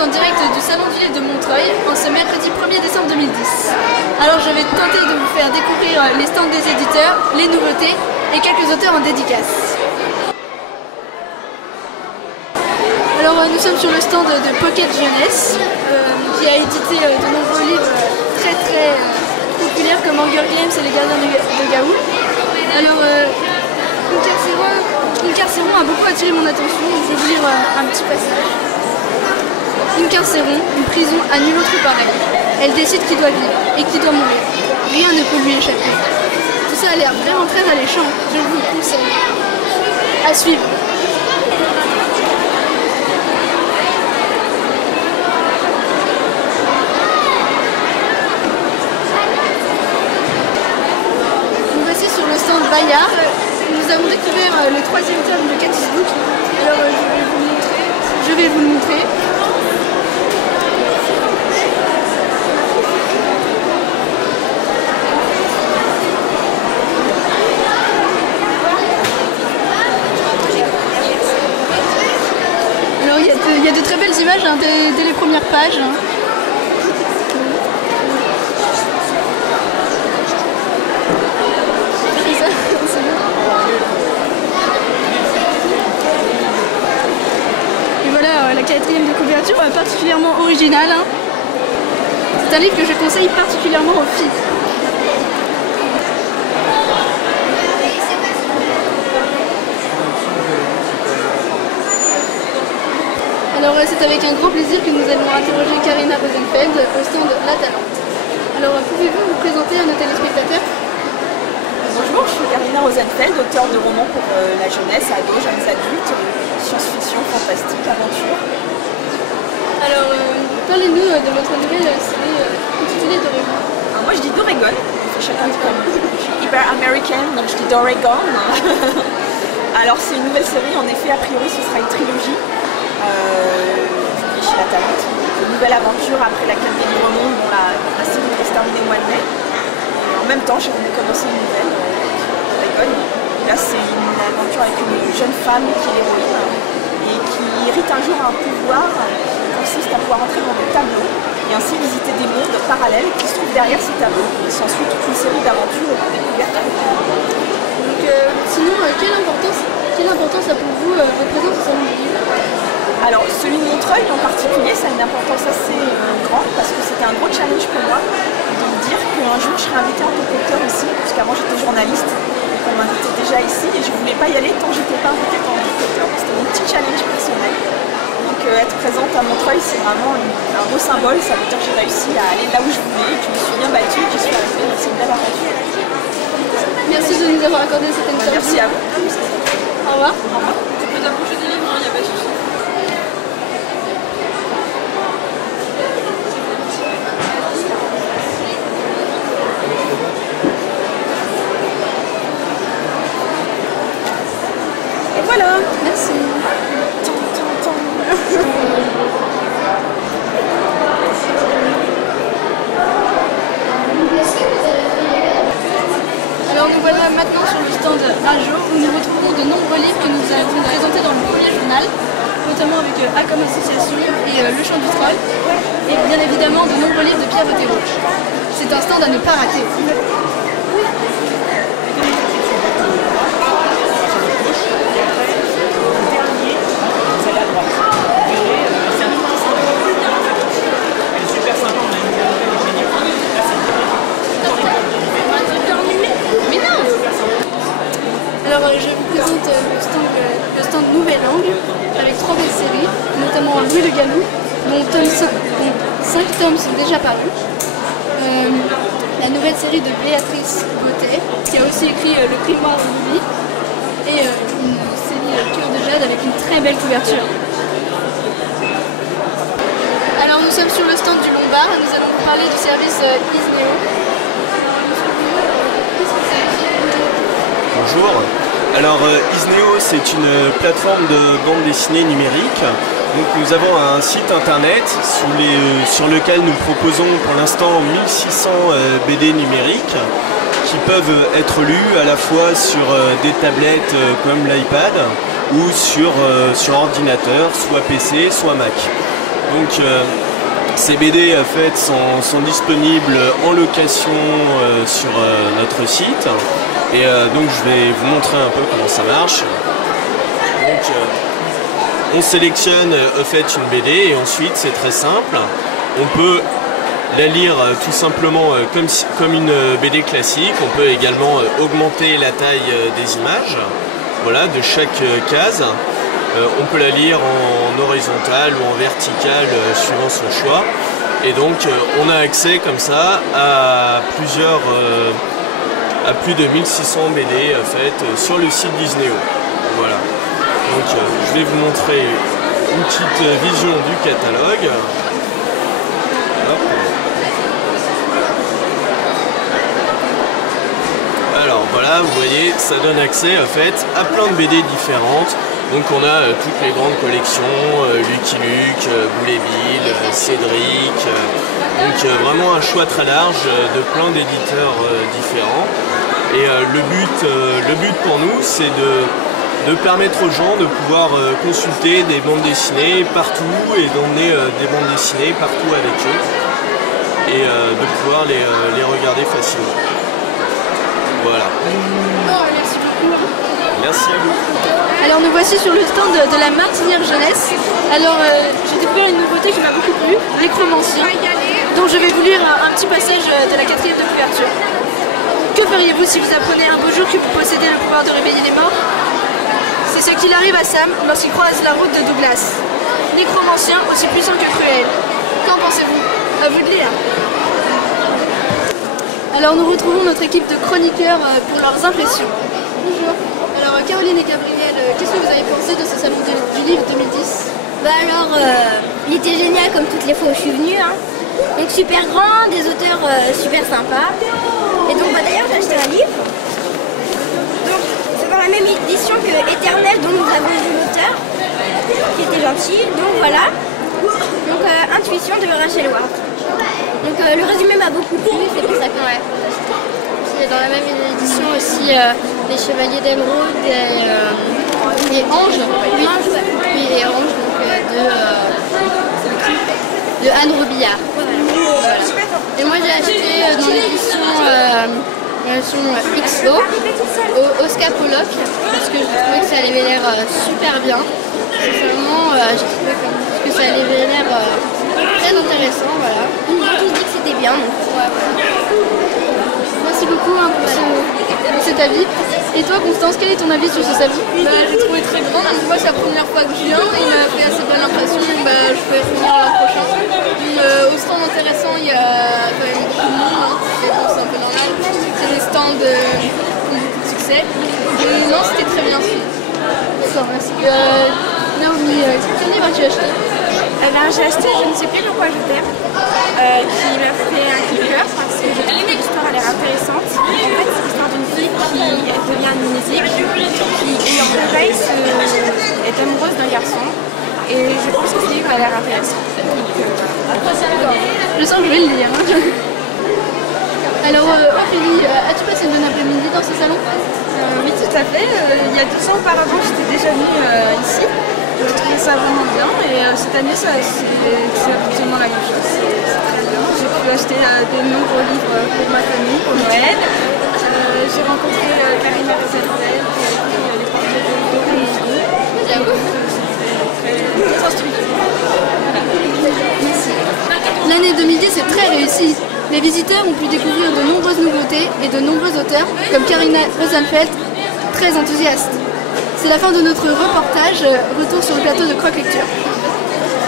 en direct du Salon du Livre de Montreuil en ce mercredi 1er décembre 2010. Alors je vais tenter de vous faire découvrir les stands des éditeurs, les nouveautés et quelques auteurs en dédicace. Alors nous sommes sur le stand de Pocket Jeunesse qui a édité de nombreux livres très populaires comme Hunger Games et Les Gardiens de Gaou. Alors Incarcéron a beaucoup attiré mon attention, donc je vais vous lire un petit passage. Incarcéron, une prison à nul autre pareil. Elle décide qui doit vivre et qui doit mourir. Rien ne peut lui échapper. Tout ça a l'air vraiment très alléchant, je vous le conseille. À suivre. Nous voici sur le stand Bayard. Nous avons découvert le 3e tome de Cathy's Book. Alors je vais vous le montrer. Alors il y a de très belles images dès les premières pages. La 4e de couverture particulièrement originale. C'est un livre que je conseille particulièrement aux filles. Alors c'est avec un grand plaisir que nous allons interroger Karina Rosenfeld au stand La Talente. Alors pouvez-vous vous présenter à nos téléspectateurs? Bonjour, je suis Karina Rosenfeld, auteure de romans pour la jeunesse, ados, jeunes adultes, science-fiction, fantastique, aventure. Alors, parlez-nous de votre nouvelle série intitulée d'Oregon. Moi je dis d'Oregon, chacun dit comme je suis hyper américaine, donc je dis d'Oregon. Alors c'est une nouvelle série, en effet, a priori ce sera une trilogie chez La Talente. Une nouvelle aventure après la quête des livres mondes, dont la série va se terminer au mois de mai. En même temps, j'ai commencé une nouvelle, Oregon. Là, c'est une aventure avec une jeune femme qui est l'héroïne et qui hérite un jour un pouvoir qui consiste à pouvoir entrer dans des tableaux et ainsi visiter des mondes parallèles qui se trouvent derrière ces tableaux. Et s'ensuit toute une série d'aventures et de découvertes. Donc, sinon, quelle importance a pour vous votre présence au Salon du Livre? Alors, celui de Montreuil en particulier, ça a une importance assez grande parce que c'était un gros challenge pour moi de me dire qu'un jour je serais invitée en tant qu'auteur ici, parce qu'avant j'étais journaliste, donc on m'invitait déjà ici et je ne voulais pas y aller tant que je n'étais pas invitée en tant qu'auteur. C'était mon petit challenge personnel. Donc être présente à Montreuil, c'est vraiment un beau symbole, ça veut dire que j'ai réussi à aller là où je voulais, que je me suis bien battue, que je suis arrivée, donc c'est une belle aventure. Merci de nous avoir accordé cette interview. Merci à vous. Au revoir. Au revoir. Tu peux t'approcher des livres, il n'y a pas de souci. Voilà, merci. Alors nous voilà maintenant sur le stand Rajo où nous retrouvons de nombreux livres que nous avons présentés dans le premier journal, notamment avec Acom Association et Le Chant du Troll, et bien évidemment de nombreux livres de Pierre Bottero. C'est un stand à ne pas rater. Alors je vous présente le stand Nouvelle Langue avec 3 belles séries, notamment Louis le Galou, dont 5 tomes sont déjà parus. La nouvelle série de Béatrice Beauté, qui a aussi écrit Le Grimoire de Louis, et une série Cœur de Jade avec une très belle couverture. Alors nous sommes sur le stand du Lombard et nous allons vous parler du service Isneo. Bonjour. Alors Isneo, c'est une plateforme de bande dessinée numérique. Donc nous avons un site internet sur lequel nous proposons pour l'instant 1600 BD numériques qui peuvent être lus à la fois sur des tablettes comme l'iPad ou sur ordinateur, soit PC, soit Mac. Donc ces BD en fait sont disponibles en location sur notre site. Et donc je vais vous montrer un peu comment ça marche. Donc on sélectionne en fait une BD et ensuite c'est très simple. On peut la lire tout simplement comme une BD classique. On peut également augmenter la taille des images, voilà, de chaque case. On peut la lire en horizontal ou en vertical suivant son choix. Et donc on a accès comme ça à plus de 1600 BD en fait, sur le site d'Isneo. Voilà. Donc je vais vous montrer une petite vision du catalogue. Hop. Alors voilà, vous voyez, ça donne accès en fait à plein de BD différentes. Donc on a toutes les grandes collections, Lucky Luke, Boule et Bill, Cédric. Donc vraiment un choix très large de plein d'éditeurs différents. Et le but pour nous, c'est de permettre aux gens de pouvoir consulter des bandes dessinées partout et d'emmener des bandes dessinées partout avec eux et de pouvoir les regarder facilement. Voilà. Merci beaucoup. Merci à vous. Alors nous voici sur le stand de la Martinière Jeunesse. Alors j'ai découvert une nouveauté qui m'a beaucoup plu, Nécromancien. Donc je vais vous lire un petit passage de la 4e de couverture. Que feriez-vous si vous apprenez un beau jour que vous possédez le pouvoir de réveiller les morts? C'est ce qu'il arrive à Sam lorsqu'il croise la route de Douglas. Nécromancien aussi puissant que cruel. Qu'en pensez-vous? À vous de lire. Alors nous retrouvons notre équipe de chroniqueurs pour leurs impressions. Bonjour. Alors Caroline et Gabriel, qu'est-ce que vous avez pensé de ce salon du livre 2010? Bah alors, il était génial comme toutes les fois où je suis venue. Hein. Donc super grand, des auteurs super sympas. Et donc bah, d'ailleurs j'ai acheté un livre. Donc c'est dans la même édition que Éternel dont nous avons vu l'auteur, qui était gentil. Donc voilà. Donc Intuition de Rachel Ward. Donc le résumé m'a beaucoup plu, c'est pour ça que Il y a dans la même édition aussi les Chevaliers d'Émeraude et Ange. Oui, et Ange donc, de Anne Robillard. Voilà. Et moi j'ai acheté dans l'édition XO au Oscar Pollock parce que je trouvais que ça avait l'air super bien. Sincèrement, j'ai trouvé que ça avait l'air très intéressant. Voilà. ils ont tous dit que c'était bien. Donc. Ouais, voilà. Merci beaucoup pour cet avis. Et toi Constance, quel est ton avis sur ce salon? J'ai trouvé très grand, moi c'est la première fois que je viens et il m'a fait assez bonne impression, donc je vais revenir l'an prochain. Au stand intéressant, il y a quand même beaucoup de monde, hein. Mais bon, c'est un peu normal, c'est des stands qui ont beaucoup de succès. Non, c'était très bien. D'accord, merci. Naomi, quel livre as-tu acheté? J'ai acheté Je ne sais plus pourquoi je t'aime, qui m'a fait un coup de cœur parce que je trouve que l'histoire a l'air intéressante. En fait, c'est l'histoire d'une fille qui devient amnésique, qui en réveil est amoureuse d'un garçon. Et je pense que ce livre a l'air intéressant. D'accord. Je sens que je vais le lire. Alors, Ophélie, as-tu passé une bonne après-midi dans ce salon? Oui, tout à fait. Il y a 2 ans auparavant, j'étais déjà venue ici. Je trouvais ça vraiment bien et cette année c'est absolument la même chose. C'est très bien. J'ai pu acheter de nombreux livres pour ma famille, pour Noël. J'ai rencontré Karima Rezenzel qui a écrit les portraits de Dominique. Très instructif. L'année 2010 est très réussie. Les visiteurs ont pu découvrir de nombreuses nouveautés et de nombreux auteurs comme Karina Rosenfeld, très enthousiaste. C'est la fin de notre reportage. Retour sur le plateau de Croque Lecture.